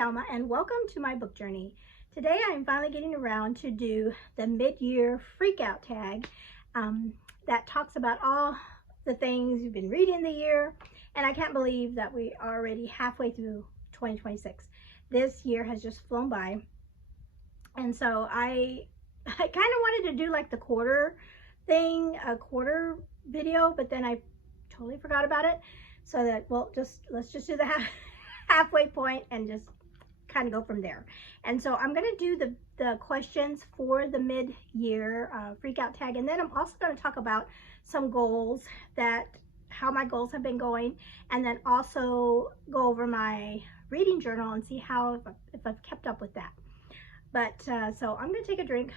Selma, and welcome to my book journey. Today I'm finally getting around to do the mid-year freakout tag that talks about all the things you've been reading the year, and I can't believe that we are already halfway through 2026. This year has just flown by, and so I kind of wanted to do like the quarter thing, a quarter video, but then I totally forgot about it. So that, well, let's just do the halfway point and just kind of go from there. And so I'm going to do the questions for the mid-year freakout tag, and then I'm also going to talk about some goals, how my goals have been going, and then also go over my reading journal and see how if I've kept up with that. But so I'm going to take a drink.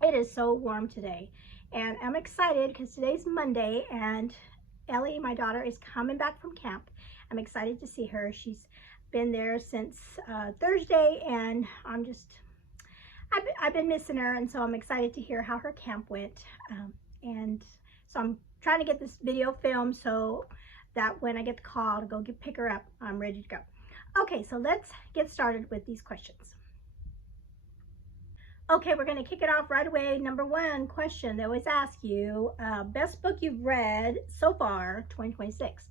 It is so warm today, and I'm excited because today's Monday, and Ellie, my daughter, is coming back from camp. I'm excited to see her. She's been there since Thursday, and I've been missing her, and so I'm excited to hear how her camp went. And so I'm trying to get this video filmed so that when I get the call to go pick her up, I'm ready to go. Okay, so let's get started with these questions. Okay, we're going to kick it off right away. Number one question they always ask you, best book you've read so far, 2026.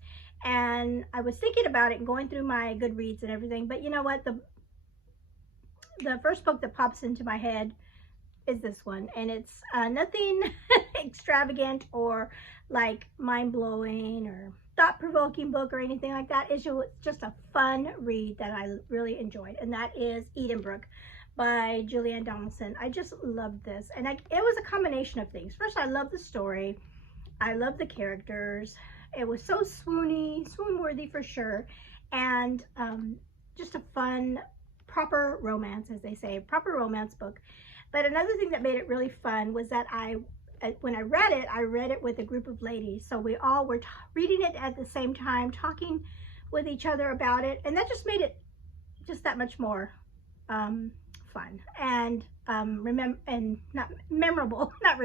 And I was thinking about it and going through my Goodreads and everything, but you know what? The first book that pops into my head is this one, and it's nothing extravagant or like mind-blowing or thought-provoking book or anything like that. It's just a fun read that I really enjoyed, and that is Edenbrook by Julianne Donaldson. I just loved this, and it was a combination of things. First, I love the story. I love the characters. It was so swoon-worthy for sure, and just a fun, proper romance, as they say, proper romance book. But another thing that made it really fun was that when I read it with a group of ladies, so we all were reading it at the same time, talking with each other about it, and that just made it just that much more fun and memorable. I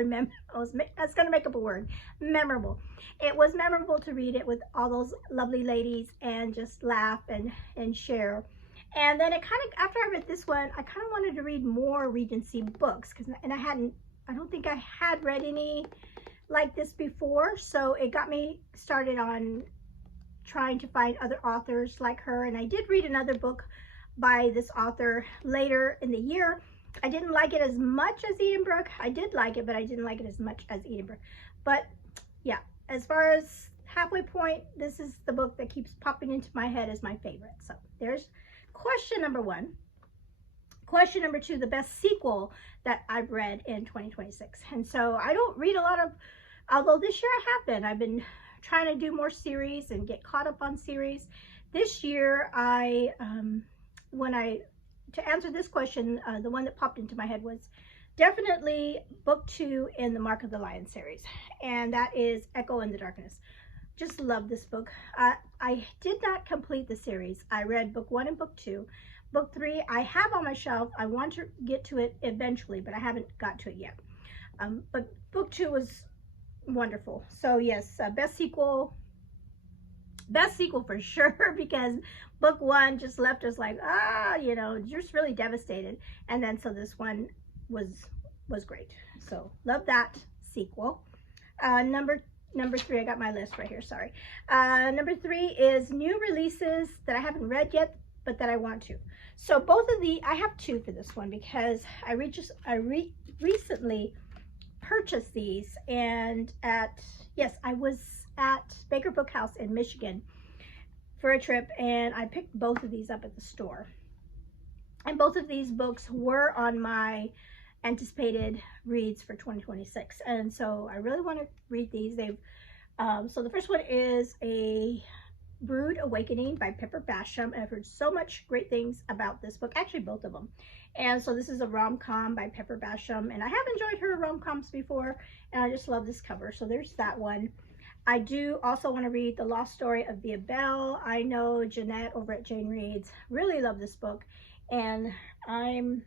was going to make up a word. Memorable. It was memorable to read it with all those lovely ladies and just laugh and share. And then it kind of, after I read this one, I kind of wanted to read more Regency books, and I don't think I had read any like this before, so it got me started on trying to find other authors like her. And I did read another book by this author later in the year. I didn't like it as much as Edenbrook. I did like it, but I didn't like it as much as Edenbrook. But yeah, as far as halfway point, this is the book that keeps popping into my head as my favorite. So there's question number one. Question number two, the best sequel that I've read in 2026. And so I don't read a lot of, although this year I have been. I've been trying to do more series and get caught up on series. This year, to answer this question, the one that popped into my head was definitely book 2 in the Mark of the Lion series, and that is Echo in the Darkness. Just love this book. I did not complete the series. I read book 1 and book 2. Book 3 I have on my shelf. I want to get to it eventually, but I haven't got to it yet. But book 2 was wonderful. So yes, best sequel for sure, because book 1 just left us like, just really devastated. And then so this one was great. So love that sequel. Number 3, I got my list right here, sorry. Number 3 is new releases that I haven't read yet, but that I want to. So both of I have 2 for this one, because I recently purchased these, and I was at Baker Book House in Michigan for a trip, and I picked both of these up at the store. And both of these books were on my anticipated reads for 2026, and so I really want to read these. So the first one is A Brood Awakening by Pepper Basham. I've heard so much great things about this book, actually both of them. And so this is a rom-com by Pepper Basham, and I have enjoyed her rom-coms before, and I just love this cover. So there's that one. I do also want to read The Lost Story of Via Bell. I know Jeanette over at Jane Reads really love this book, and I'm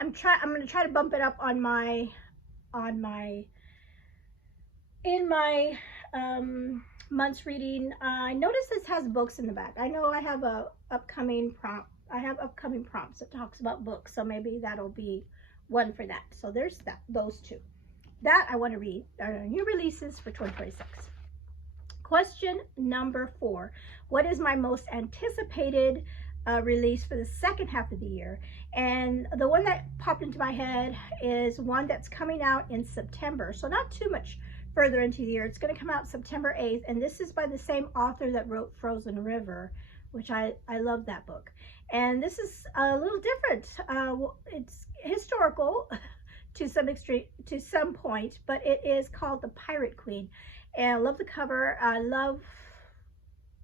going to try to bump it up in my month's reading. I noticed this has books in the back. I know I have a upcoming prompt. I have upcoming prompts that talks about books, so maybe that'll be one for that. So there's those two. That I want to read. New releases for 2026. Question number 4. What is my most anticipated release for the second half of the year? And the one that popped into my head is one that's coming out in September. So not too much further into the year. It's going to come out September 8th. And this is by the same author that wrote Frozen River, which I love that book. And this is a little different. It's historical to some point, but it is called The Pirate Queen. And I love the cover.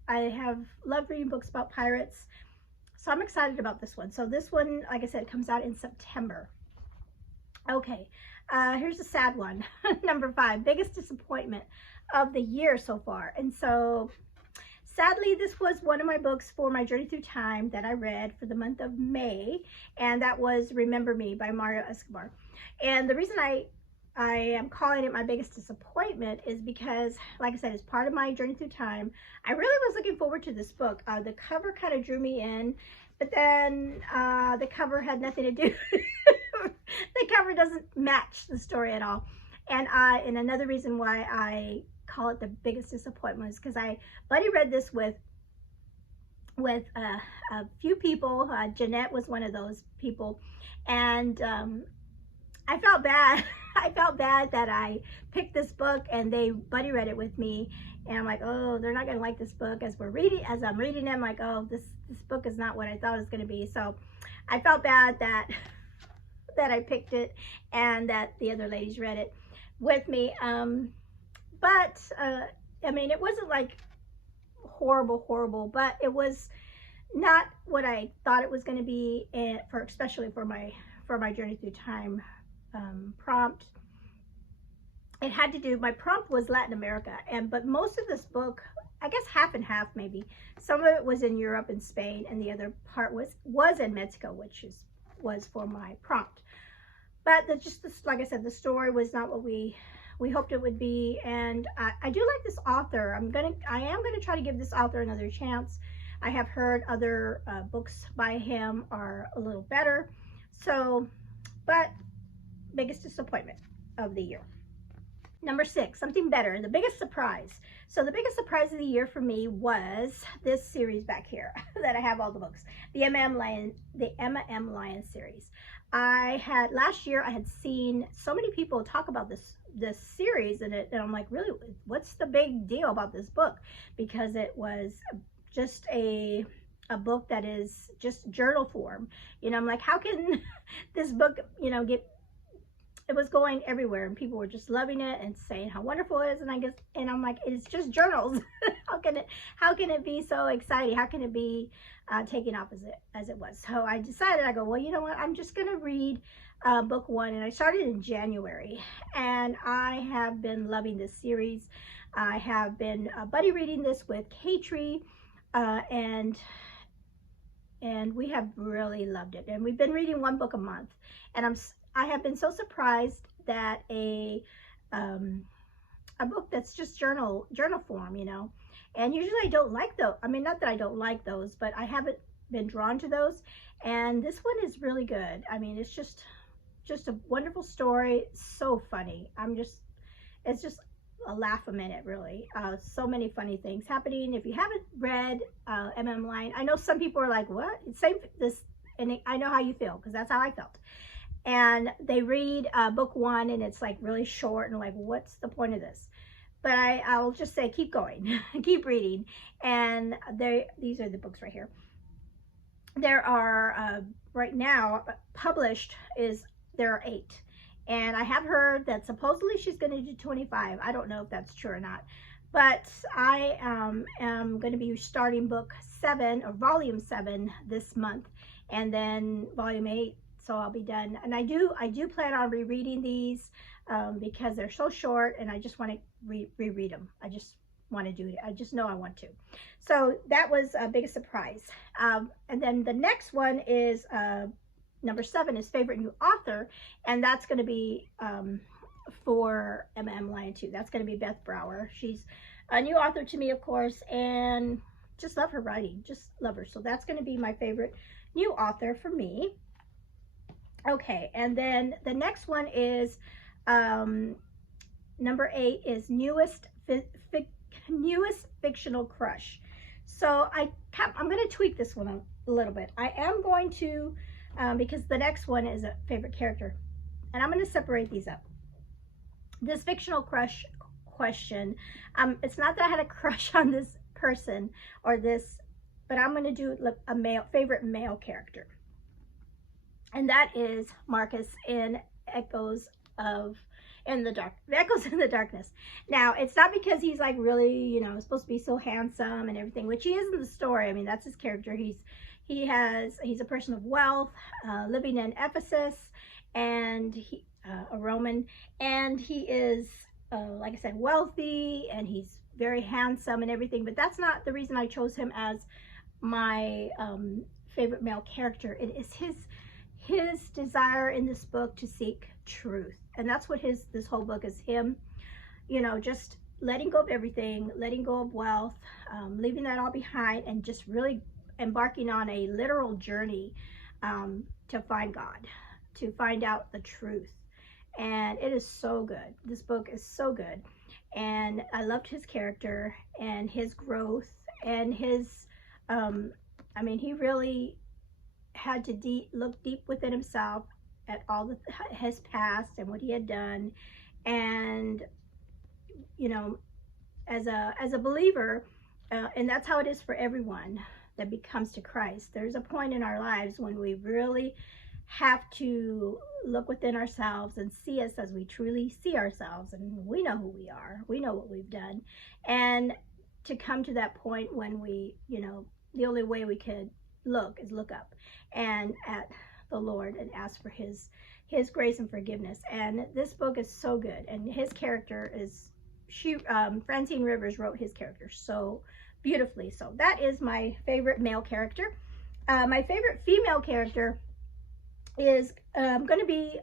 I have loved reading books about pirates, so I'm excited about this one. So this one, like I said, comes out in September. Okay, here's a sad one. Number 5, biggest disappointment of the year so far. And so sadly, this was one of my books for my journey through time that I read for the month of May, and that was Remember Me by Mario Escobar. And the reason I am calling it my biggest disappointment is because, like I said, it's part of my journey through time. I really was looking forward to this book. The cover kind of drew me in, but then the cover had nothing to do. The cover doesn't match the story at all. And another reason why I call it the biggest disappointment is because I buddy read this with a few people. Jeanette was one of those people, and I felt bad. I felt bad that I picked this book and they buddy read it with me, and I'm like, oh, they're not gonna like this book. As I'm reading it, I'm like, oh, this book is not what I thought it was gonna be. So I felt bad that I picked it and that the other ladies read it with me. But I mean, it wasn't like horrible, but it was not what I thought it was going to be, and especially for my journey through time prompt. It had to do, my prompt was Latin America, but most of this book, I guess half and half maybe. Some of it was in Europe and Spain, and the other part was in Mexico, which was for my prompt. But like I said, the story was not what we hoped it would be, and I do like this author. I am gonna try to give this author another chance. I have heard other books by him are a little better. So, but biggest disappointment of the year. Number 6, something better, the biggest surprise. So the biggest surprise of the year for me was this series back here that I have all the books, the Emma M. Lyon series. Last year I had seen so many people talk about this series, and I'm like, really, what's the big deal about this book? Because it was just a book that is just journal form. You know, I'm like, how can this book, you know, it was going everywhere, and people were just loving it and saying how wonderful it is. And I'm like, it's just journals. How can it be so exciting? How can it be taking off as it was? So I decided, I go, well, you know what? I'm just gonna read book 1, and I started in January, and I have been loving this series. I have been buddy reading this with Katrie, and we have really loved it. And we've been reading 1 book a month, and I have been so surprised that a book that's just journal form, you know. And usually I don't like those. I mean, not that I don't like those, but I haven't been drawn to those. And this one is really good. I mean, it's just a wonderful story. So funny. It's just a laugh a minute, really. So many funny things happening. If you haven't read M.M. Lyon, I know some people are like, what? And I know how you feel, because that's how I felt. And they read book 1, and it's like really short, and like, what's the point of this? But I'll just say, keep going, keep reading. And these are the books right here. There are, right now, published there are 8. And I have heard that supposedly she's going to do 25. I don't know if that's true or not. But I am going to be starting book 7, or volume 7, this month. And then volume 8. So I'll be done. And I do plan on rereading these because they're so short, and I just want to reread them. I just want to do it. I just know I want to. So that was a biggest surprise. And then the next one is number 7 is favorite new author, and that's going to be for M.M. Lion 2. That's going to be Beth Brower. She's a new author to me, of course, and just love her writing. Just love her. So that's going to be my favorite new author for me. Okay, and then the next one is number 8 is newest fictional crush. So I'm going to tweak this one a little bit. I am going to, because the next one is a favorite character, and I'm going to separate these up. This fictional crush question, it's not that I had a crush on this person or this, but I'm going to do a favorite male character, and that is Marcus in Echoes in the Darkness. Now, it's not because he's like really, you know, supposed to be so handsome and everything, which he is in the story. I mean, that's his character. He's a person of wealth, living in Ephesus, and a Roman, and he is, like I said, wealthy, and he's very handsome and everything. But that's not the reason I chose him as my favorite male character. It is his desire in this book to seek truth, and that's what this whole book is. Him, you know, just letting go of everything, letting go of wealth, leaving that all behind, and just really embarking on a literal journey to find God, to find out the truth. And it is so good. This book is so good, and I loved his character and his growth and his I mean, he really had to look deep within himself at all his past and what he had done. And, you know, as a believer, and that's how it is for everyone that comes to Christ, there's a point in our lives when we really have to look within ourselves and see us as we truly see ourselves, and we know who we are, we know what we've done, and to come to that point when we, you know, the only way we could look is look up and at the Lord and ask for his grace and forgiveness. And this book is so good, and his character is, Francine Rivers wrote his character so beautifully. So that is my favorite male character. My favorite female character is going to be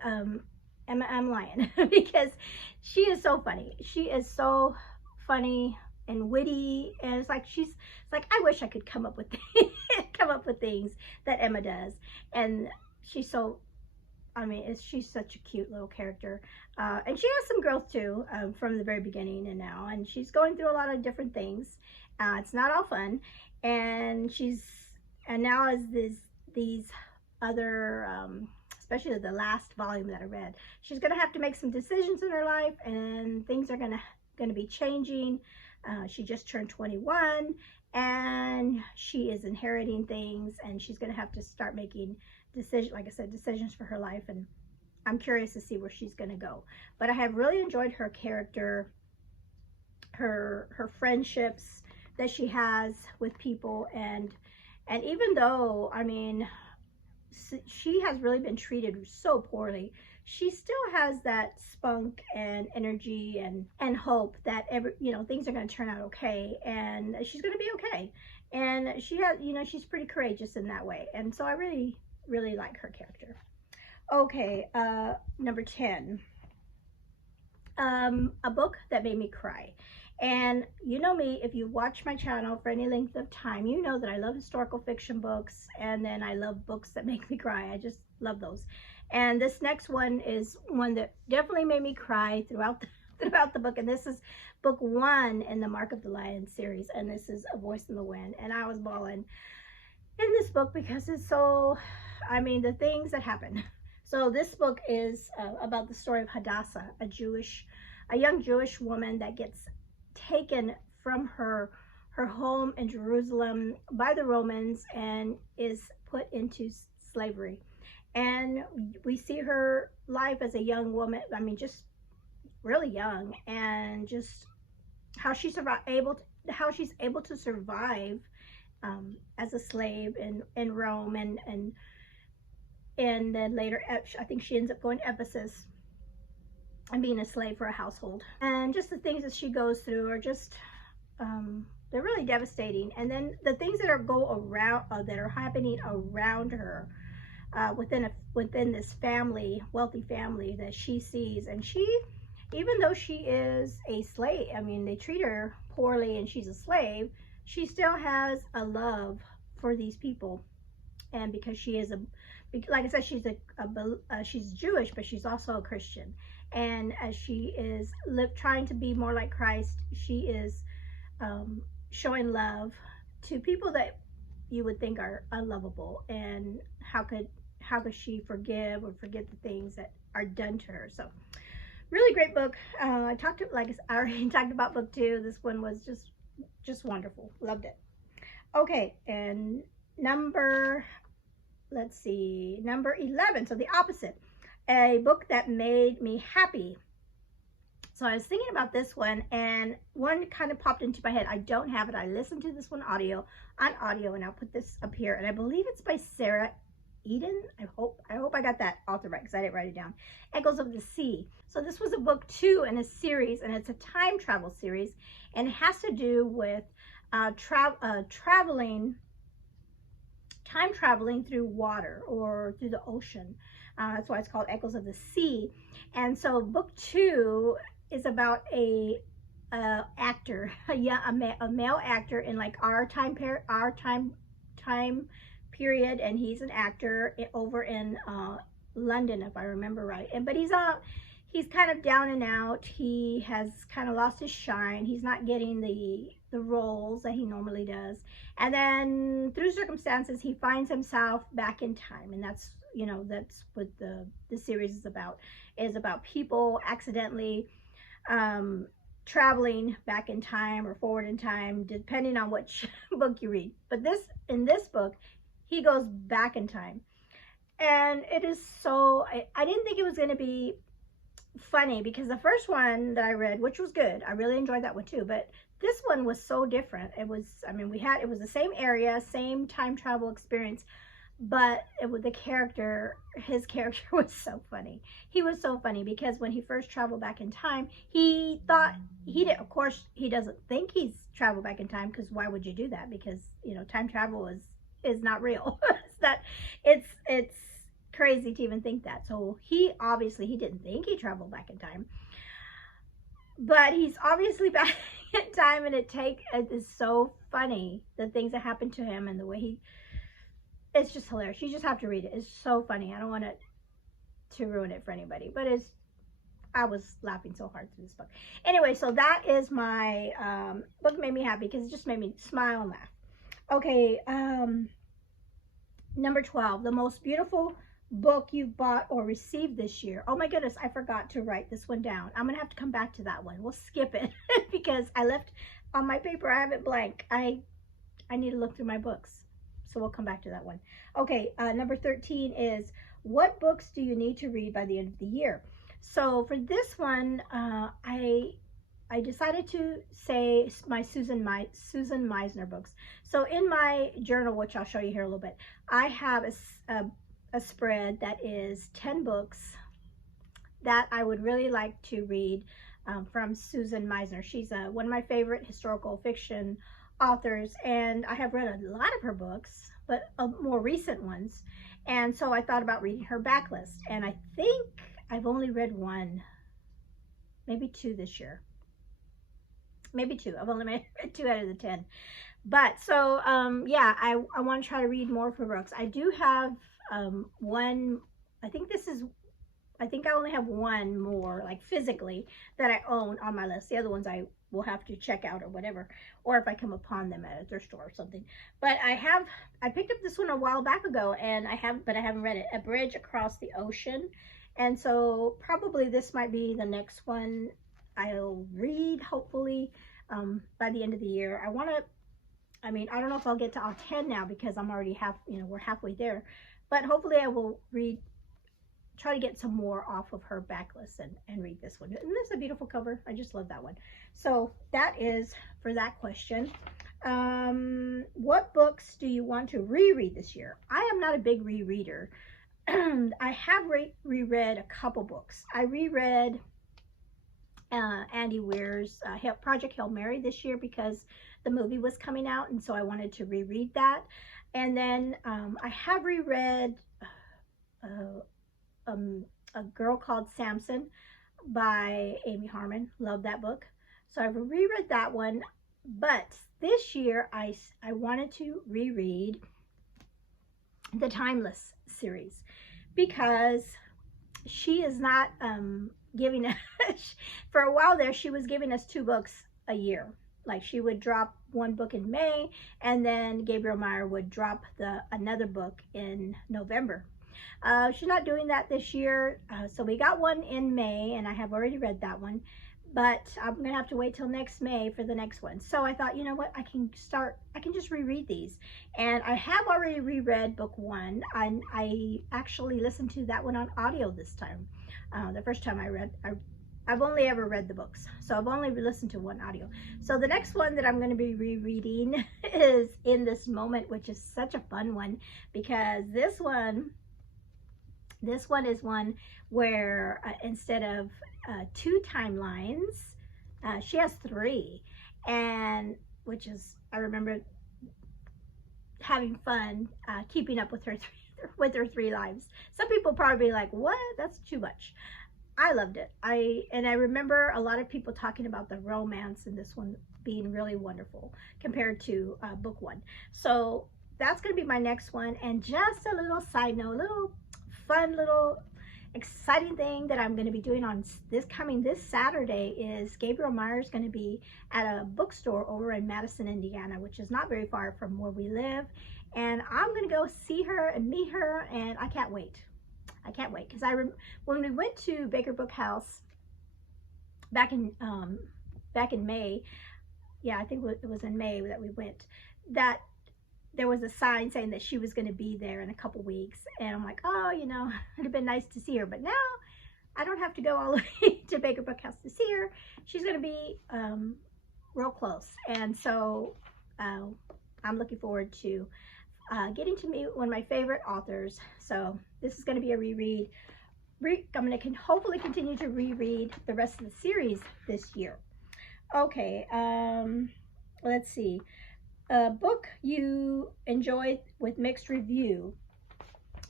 M.M. Lion because she is so funny. She is so funny and witty, and it's like I wish I could come up with things that Emma does. And she's so, I mean, she's such a cute little character, and she has some growth too, from the very beginning and now, and she's going through a lot of different things. It's not all fun, and now as these other, especially the last volume that I read, she's gonna have to make some decisions in her life, and things are gonna be changing. She just turned 21, and she is inheriting things, and she's gonna have to start making decisions, like I said, decisions for her life, and I'm curious to see where she's gonna go. But I have really enjoyed her character, her friendships that she has with people, and even though, I mean, she has really been treated so poorly, she still has that spunk and energy and hope that things are going to turn out okay, and she's going to be okay. And she has, you know, she's pretty courageous in that way, and so I really, really like her character. Okay, number 10, a book that made me cry. And you know me, if you watch my channel for any length of time, you know that I love historical fiction books, and then I love books that make me cry. I just love those. And this next one is one that definitely made me cry throughout the book, and this is book 1 in the Mark of the Lion series, and this is A Voice in the Wind. And I was bawling in this book because it's so, I mean, the things that happen. So this book is about the story of Hadassah, a young Jewish woman that gets taken from her home in Jerusalem by the Romans and is put into slavery. And we see her life as a young woman, I mean, just really young, and just how she's able to survive as a slave in Rome, and then later, I think she ends up going to Ephesus and being a slave for a household. And just the things that she goes through are just, they're really devastating. And then the things that are happening around her, within this family, wealthy family that she sees, and she even though she is a slave, I mean, they treat her poorly and she's a slave, she still has a love for these people. And because she is like I said, she's Jewish, but she's also a Christian. And as she is trying to be more like Christ, she is showing love to people that you would think are unlovable. And how could she forgive or forget the things that are done to her? So really great book. I already talked about book 2. This one was just wonderful. Loved it. Okay, and let's see, number 11. So the opposite, a book that made me happy. So I was thinking about this one, and one kind of popped into my head. I don't have it. I listened to this one on audio, and I'll put this up here. And I believe it's by Sarah Eden. I hope I got that author right, because I didn't write it down. Echoes of the Sea. So this was a book 2 in a series, and it's a time travel series, and it has to do with time traveling through water or through the ocean. That's why it's called Echoes of the Sea. And so book 2 is about a actor, a male actor in like our time period, and he's an actor over in London, if I remember right. But he's kind of down and out. He has kind of lost his shine. He's not getting the roles that he normally does. And then through circumstances, he finds himself back in time. And that's what the series is about people accidentally traveling back in time or forward in time, depending on which book you read. But in this book, he goes back in time. And it is so, I didn't think it was going to be funny, because the first one that I read, which was good, I really enjoyed that one too, but this one was so different. It was the same area, same time travel experience, but his character was so funny. He was so funny because when he first traveled back in time, he thought of course he doesn't think he's traveled back in time, because why would you do that? Because time travel is not real. it's crazy to even think that. So he didn't think he traveled back in time, but he's obviously back in time, and it is so funny, the things that happened to him and the way it's just hilarious. You just have to read it. It's so funny. I don't want to ruin it for anybody, but I was laughing so hard through this book. Anyway, so that is my book made me happy, because it just made me smile and laugh. Okay, number 12, the most beautiful book you've bought or received this year. Oh my goodness, I forgot to write this one down. I'm gonna have to come back to that one. We'll skip it because I left on my paper, I have it blank. I need to look through my books, so we'll come back to that one. Okay, number 13 is, what books do you need to read by the end of the year? So for this one, I decided to say my Susan Meisner books. So in my journal, which I'll show you here a little bit, I have a spread that is 10 books that I would really like to read from Susan Meisner. She's one of my favorite historical fiction authors, and I have read a lot of her books, but more recent ones. And so I thought about reading her backlist, and I think I've only read 1, maybe 2 this year. Maybe 2. I've only read 2 out of the 10. But so yeah, I want to try to read more of her books. I do have one, I think I only have 1 more, like physically, that I own on my list. The other ones I will have to check out or whatever, or if I come upon them at a thrift store or something. But I picked up this one a while back ago, and I haven't read it. A Bridge Across the Ocean. And so probably this might be the next one I'll read, hopefully, by the end of the year. I don't know if I'll get to all 10 now, because I'm already we're halfway there. But hopefully I will try to get some more off of her backlist and read this one. And this is a beautiful cover. I just love that one. So that is for that question. What books do you want to reread this year? I am not a big rereader. I have reread a couple books. I reread Andy Weir's Project Hail Mary this year, because the movie was coming out, and so I wanted to reread that. And then I have reread A Girl Called Samson by Amy Harmon. Love that book. So I've reread that one. But this year, I wanted to reread the Timeless series because she is not giving us, for a while there, she was giving us 2 books a year. Like she would drop one book in May, and then Gabriel Meyer would drop another book in November. She's not doing that this year, so we got one in May, and I have already read that one, but I'm gonna have to wait till next May for the next one. So I thought, you know what, I can just reread these, and I have already reread book 1, and I actually listened to that one on audio this time. The first time I've only ever read the books, so I've only listened to one audio. So the next one that I'm going to be rereading is In This Moment, which is such a fun one, because this one is one where instead of 2 timelines, she has 3, and which is, I remember having fun keeping up with her 3 lives. Some people probably be like, what? That's too much. I loved it. I remember a lot of people talking about the romance in this one being really wonderful compared to book 1. So that's going to be my next one. And just a little side note, a little fun, little exciting thing that I'm going to be doing on this Saturday is Gabriel Meyer is going to be at a bookstore over in Madison, Indiana, which is not very far from where we live. And I'm going to go see her and meet her, and I can't wait. I can't wait, because when we went to Baker Book House back in May, yeah, I think it was in May that we went, that there was a sign saying that she was going to be there in a couple weeks, and I'm like, oh, you know, it'd have been nice to see her, but now I don't have to go all the way to Baker Book House to see her. She's going to be real close, and so I'm looking forward to getting to meet one of my favorite authors. So this is going to be a reread. I'm going to hopefully continue to reread the rest of the series this year. Okay, let's see. A book you enjoyed with mixed review.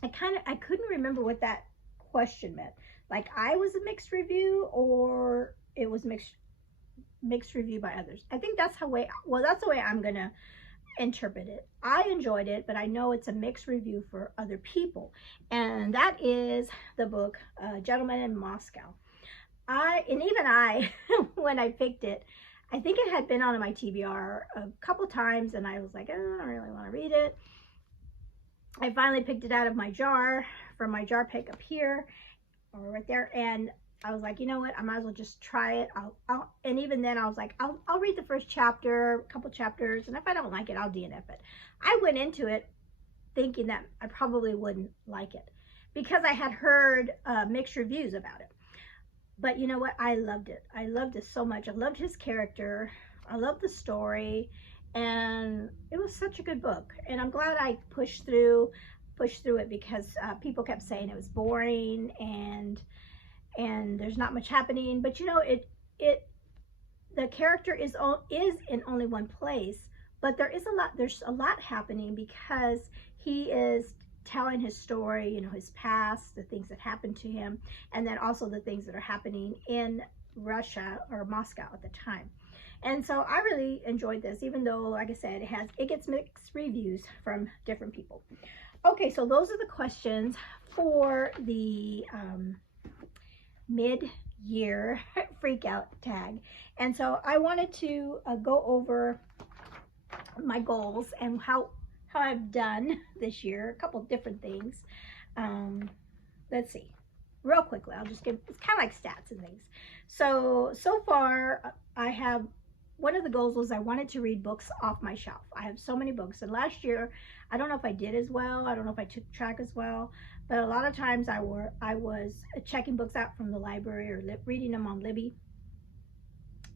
I couldn't remember what that question meant. Like I was a mixed review, or it was mixed review by others. I think that's the way I'm going to interpret it. I enjoyed it, but I know it's a mixed review for other people, and that is the book Gentleman in Moscow. When I picked it, I think it had been on my TBR a couple times, and I was like, I don't really want to read it. I finally picked it out of my jar, from my jar pick up here, or right there, and I was like, you know what, I might as well just try it. And even then I was like, I'll read the first chapter, a couple chapters, and if I don't like it, I'll DNF it. I went into it thinking that I probably wouldn't like it because I had heard mixed reviews about it. But you know what, I loved it. I loved it so much. I loved his character. I loved the story, and it was such a good book. And I'm glad I pushed through it, because people kept saying it was boring and there's not much happening. But you know, the character is in only one place, but there's a lot happening, because he is telling his story, you know, his past, the things that happened to him, and then also the things that are happening in Russia, or Moscow at the time. And so I really enjoyed this, even though, like I said, it gets mixed reviews from different people. Okay, so those are the questions for the mid-year freakout tag. And so I wanted to go over my goals and how I've done this year, a couple of different things. Let's see, real quickly, I'll just give, it's kind of like stats and things. So far I have, one of the goals was I wanted to read books off my shelf. I have so many books, and last year, I don't know if I did as well, I don't know if I took track as well, but a lot of times I was checking books out from the library, or reading them on Libby,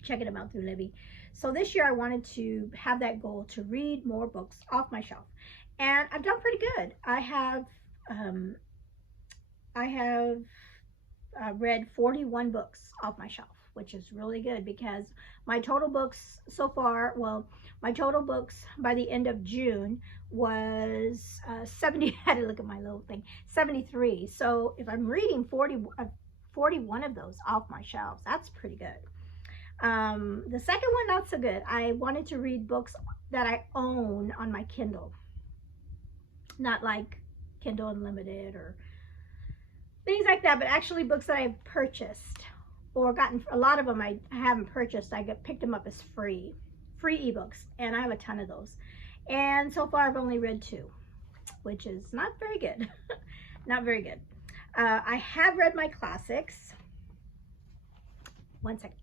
checking them out through Libby. So this year I wanted to have that goal to read more books off my shelf, and I've done pretty good. I have read 41 books off my shelf, which is really good, because my total books so far, well, my total books by the end of June was 70, I had to look at my little thing, 73. So if I'm reading 41 41 of those off my shelves. That's pretty good. The second one, not so good. I wanted to read books that I own on my Kindle, not like Kindle Unlimited or things like that, but actually books that I've purchased or gotten. A lot of them I haven't purchased. I picked them up as free ebooks, and I have a ton of those. And so far I've only read 2, which is not very good. Not very good. I have read my classics. One second.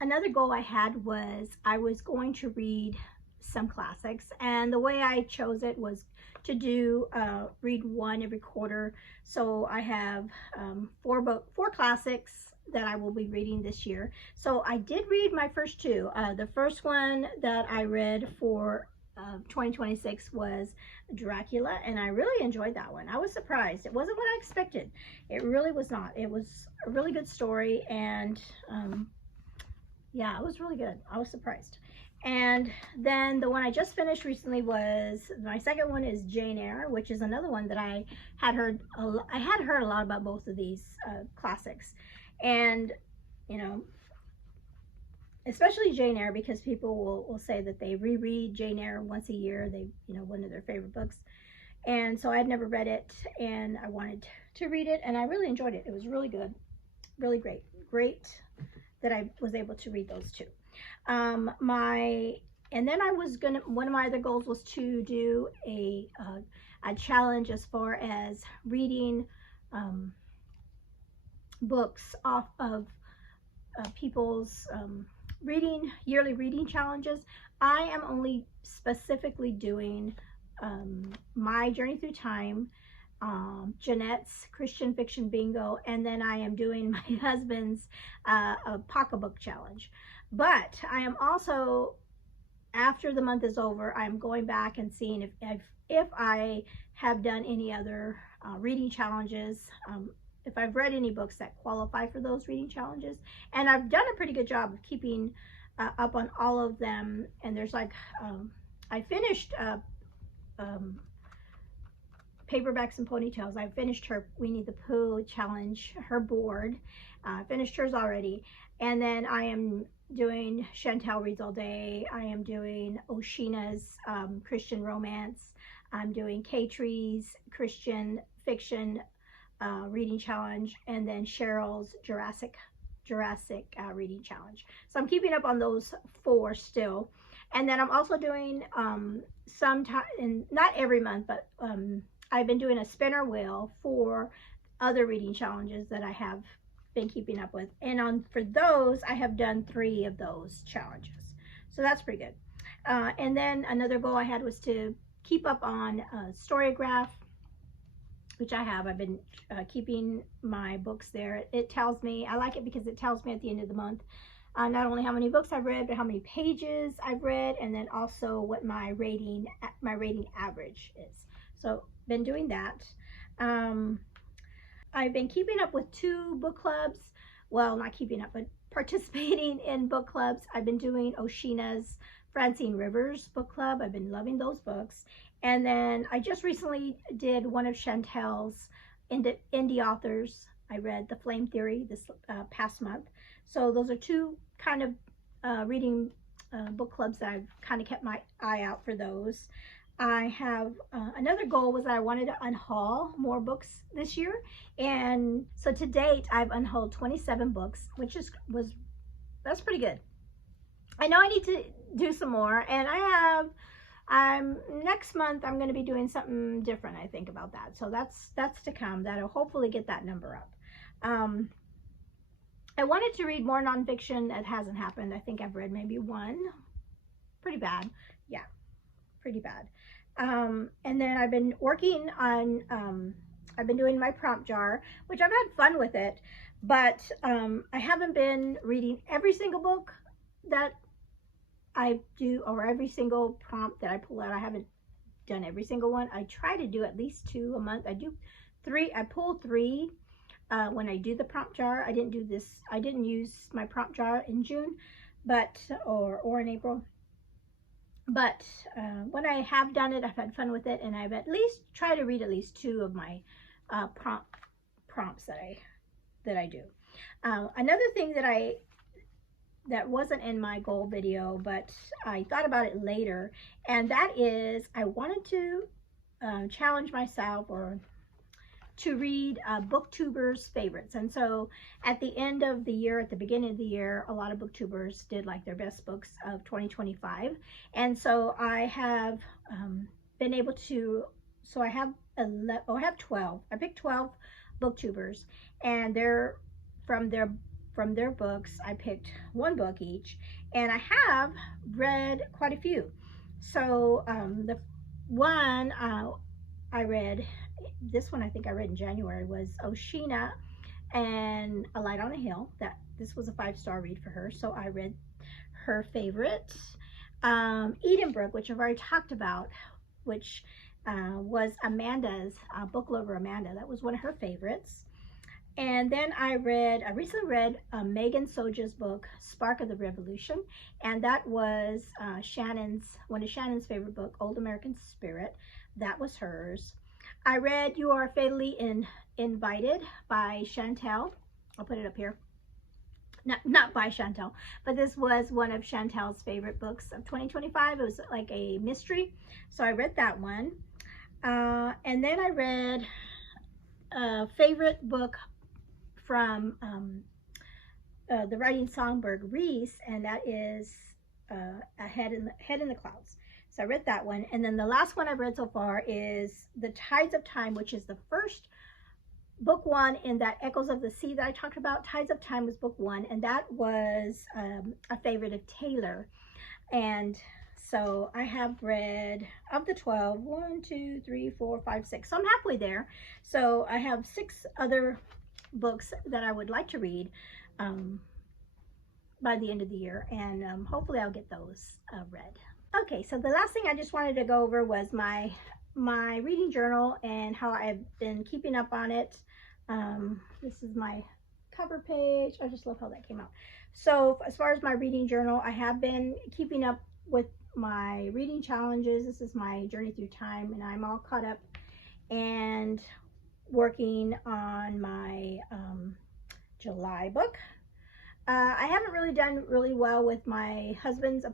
Another goal I had was I was going to read some classics, and the way I chose it was to do read 1 every quarter. So I have 4 classics that I will be reading this year. So I did read my first 2. The first one that I read for 2026 was Dracula, and I really enjoyed that one. I was surprised. It wasn't what I expected. It really was not. It was a really good story, and yeah, it was really good. I was surprised. And then the one I just finished recently was, my second one is Jane Eyre, which is another one that I had heard a lot about both of these classics. And, you know, especially Jane Eyre, because people will say that they reread Jane Eyre once a year. They, you know, one of their favorite books. And so I had never read it, and I wanted to read it, and I really enjoyed it. It was really good, really great. Great that I was able to read those 2. And then I was gonna, one of my other goals was to do a challenge as far as reading books off of people's yearly reading challenges. I am only specifically doing My Journey Through Time, Jeanette's Christian Fiction Bingo, and then I am doing my husband's pocketbook challenge. But I am also, after the month is over, I'm going back and seeing if I have done any other reading challenges, if I've read any books that qualify for those reading challenges. And I've done a pretty good job of keeping up on all of them. And there's like, I finished Paperbacks and Ponytails. I finished her Winnie the Pooh challenge, her board. Finished hers already. And then I am doing Chantel Reads All Day. I am doing Oshina's Christian Romance. I'm doing Katree's Christian Fiction reading challenge, and then Cheryl's Jurassic reading challenge. So I'm keeping up on those 4 still. And then I'm also doing sometime, not every month, but I've been doing a spinner wheel for other reading challenges that I have been keeping up with, and for those I have done 3 of those challenges, so that's pretty good. And then another goal I had was to keep up on Storygraph, which I have. I've been keeping my books there. It tells me, I like it because it tells me at the end of the month not only how many books I've read, but how many pages I've read, and then also what my rating average is. So been doing that. I've been keeping up with 2 book clubs. Well, not keeping up, but participating in book clubs. I've been doing Oshina's Francine Rivers book club. I've been loving those books. And then I just recently did one of Chantel's indie authors. I read The Flame Theory this past month. So those are 2 kind of reading book clubs that I've kind of kept my eye out for those. I have another goal was that I wanted to unhaul more books this year, and so to date I've unhauled 27 books, which that's pretty good. I know I need to do some more, and next month I'm going to be doing something different, I think, about that. So that's to come. That'll hopefully get that number up. I wanted to read more nonfiction. That hasn't happened. I think I've read maybe 1. Pretty bad. Yeah, pretty bad. And then I've been working on, I've been doing my prompt jar, which I've had fun with it, but I haven't been reading every single book that I do, or every single prompt that I pull out. I haven't done every single one. I try to do at least 2 a month. I do 3, I pull 3 when I do the prompt jar. I didn't use my prompt jar in June, but, or in April. But when I have done it, I've had fun with it, and I've at least tried to read at least 2 of my prompts that I do. Another thing that wasn't in my goal video, but I thought about it later, and that is I wanted to challenge myself or to read booktubers' favorites. And so at the end of the year, at the beginning of the year, a lot of booktubers did like their best books of 2025. And so I have been able to, so I have 12. I picked 12 booktubers, and they're from their books. I picked one book each, and I have read quite a few. So the one I read, this one I think I read in January, was Oshina and A Light on a Hill. This was a 5-star read for her, so I read her favorite. Edenbrook, which I've already talked about, which was Amanda's, book lover Amanda. That was one of her favorites. And then I recently read Megan Soja's book, Spark of the Revolution, and that was one of Shannon's favorite book, Old American Spirit. That was hers. I read You Are Fatally Invited by Chantel. I'll put it up here. Not by Chantel, but this was one of Chantel's favorite books of 2025. It was like a mystery, so I read that one. And then I read a favorite book from the writing songbird Reese, and that is Head in the Clouds. So I read that one. And then the last one I've read so far is The Tides of Time, which is the first book one in that Echoes of the Sea that I talked about. Tides of Time was book one, and that was a favorite of Taylor. And so I have read, of the 12, 1, 2, 3, 4, 5, 6. So I'm halfway there. So I have 6 other books that I would like to read by the end of the year, and hopefully I'll get those read. Okay, so the last thing I just wanted to go over was my reading journal and how I've been keeping up on it. This is my cover page. I just love how that came out. So as far as my reading journal, I have been keeping up with my reading challenges. This is my Journey Through Time, and I'm all caught up and working on my July book. I haven't really done really well with my husband's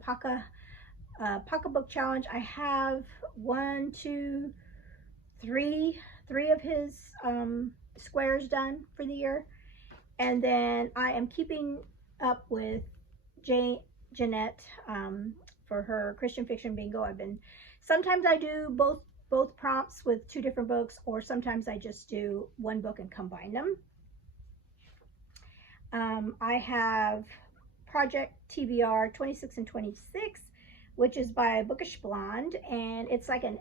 pocketbook challenge. I have 1, 2, 3 of his squares done for the year, and then I am keeping up with Jeanette for her Christian fiction bingo. Sometimes I do both prompts with 2 different books, or sometimes I just do one book and combine them. I have Project TBR 26 and 26, which is by Bookish Blonde, and it's like all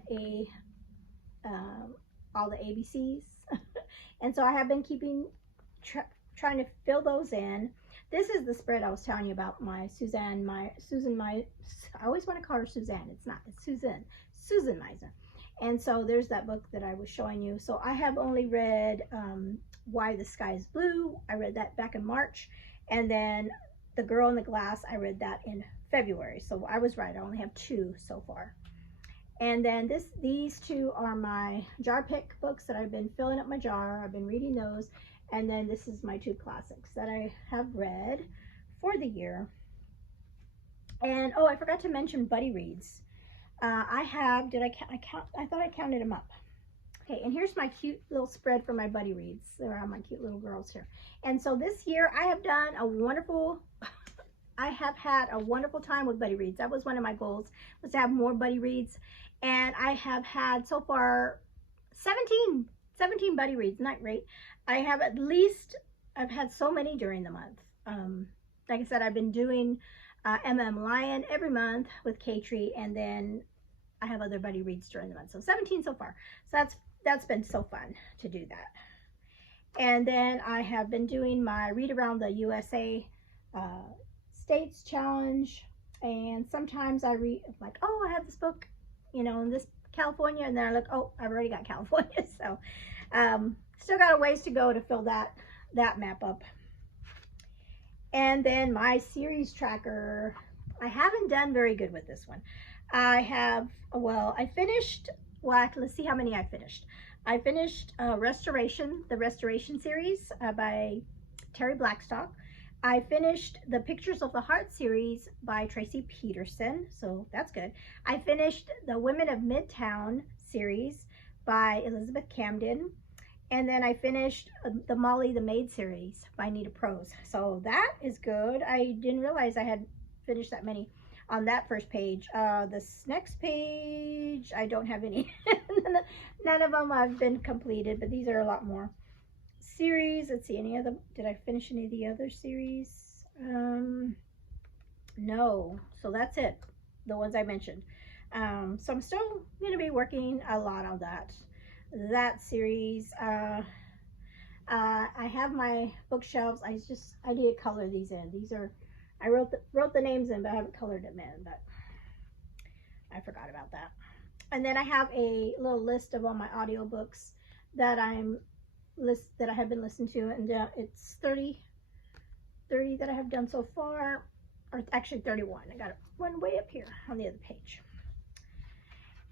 the ABCs. And so I have been trying to fill those in. This is the spread I was telling you about, my Susan, I always want to call her Suzanne. It's not, it's Susan Meisner. And so there's that book that I was showing you. So I have only read Why the Sky is Blue. I read that back in March. And then The Girl in the Glass, I read that in February. So I was right, I only have 2 so far. And then these 2 are my jar pick books that I've been filling up my jar. I've been reading those. And then this is my 2 classics that I have read for the year. And oh, I forgot to mention buddy reads. I have, I thought I counted them up. Okay, and here's my cute little spread for my buddy reads. There are my cute little girls here. And so this year I have done I have had a wonderful time with buddy reads. That was one of my goals, was to have more buddy reads. And I have had so far 17 buddy reads, not great. I've had so many during the month. Like I said, I've been doing MM Lion every month with K-Tree, and then I have other buddy reads during the month. So 17 so far. So that's been so fun to do that. And then I have been doing my Read Around the USA States Challenge, and sometimes I read like, oh, I have this book, in this California, and then I look, oh, I've already got California. So still got a ways to go to fill that map up. And then my series tracker, I haven't done very good with this one. Let's see how many I finished. I finished the Restoration series by Terry Blackstock. I finished the Pictures of the Heart series by Tracy Peterson, so that's good. I finished the Women of Midtown series by Elizabeth Camden. And then I finished the Molly the Maid series by Nita Prose. So that is good. I didn't realize I had finished that many on that first page. This next page, I don't have any. None of them have been completed, but these are a lot more. Series, let's see, any other, did I finish any of the other series? No, so that's it, the ones I mentioned. So I'm still going to be working a lot on that series. I have my bookshelves. I need to color these in. These are, I wrote the names in, but I haven't colored them in, but I forgot about that. And then I have a little list of all my audiobooks that I have been listening to, and it's 30 that I have done so far, or actually 31. I got one way up here on the other page.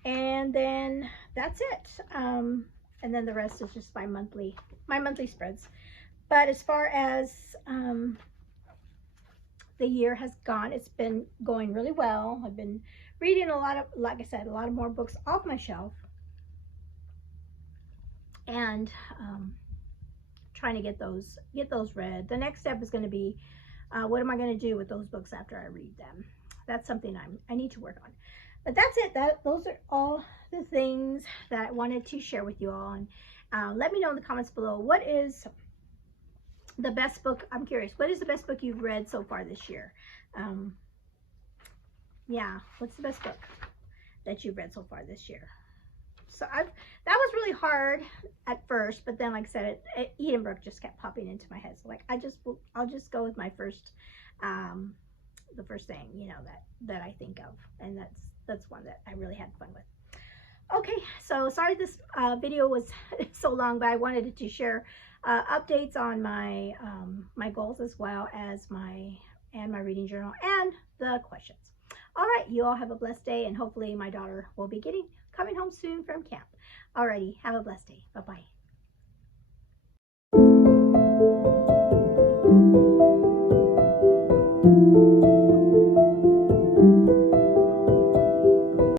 And then that's it. And then the rest is just my monthly spreads. But as far as the year has gone, it's been going really well. I've been reading a lot of, like I said, a lot of more books off my shelf, and trying to get those read. The next step is going to be, what am I going to do with those books after I read them? That's something I need to work on. But that's it. Those are all the things that I wanted to share with you all. And let me know in the comments below, what is the best book? I'm curious, what is the best book you've read so far this year? Yeah, what's the best book that you've read so far this year? So that was really hard at first, but then, like I said, Edenbrook just kept popping into my head. So like, I'll just go with my first, the first thing, you know, that I think of, and that's one that I really had fun with. Okay, so sorry this video was so long, but I wanted to share updates on my my goals, as well as my reading journal and the questions. All right, you all have a blessed day, and hopefully my daughter will be coming home soon from camp. Alrighty, have a blessed day. Bye-bye.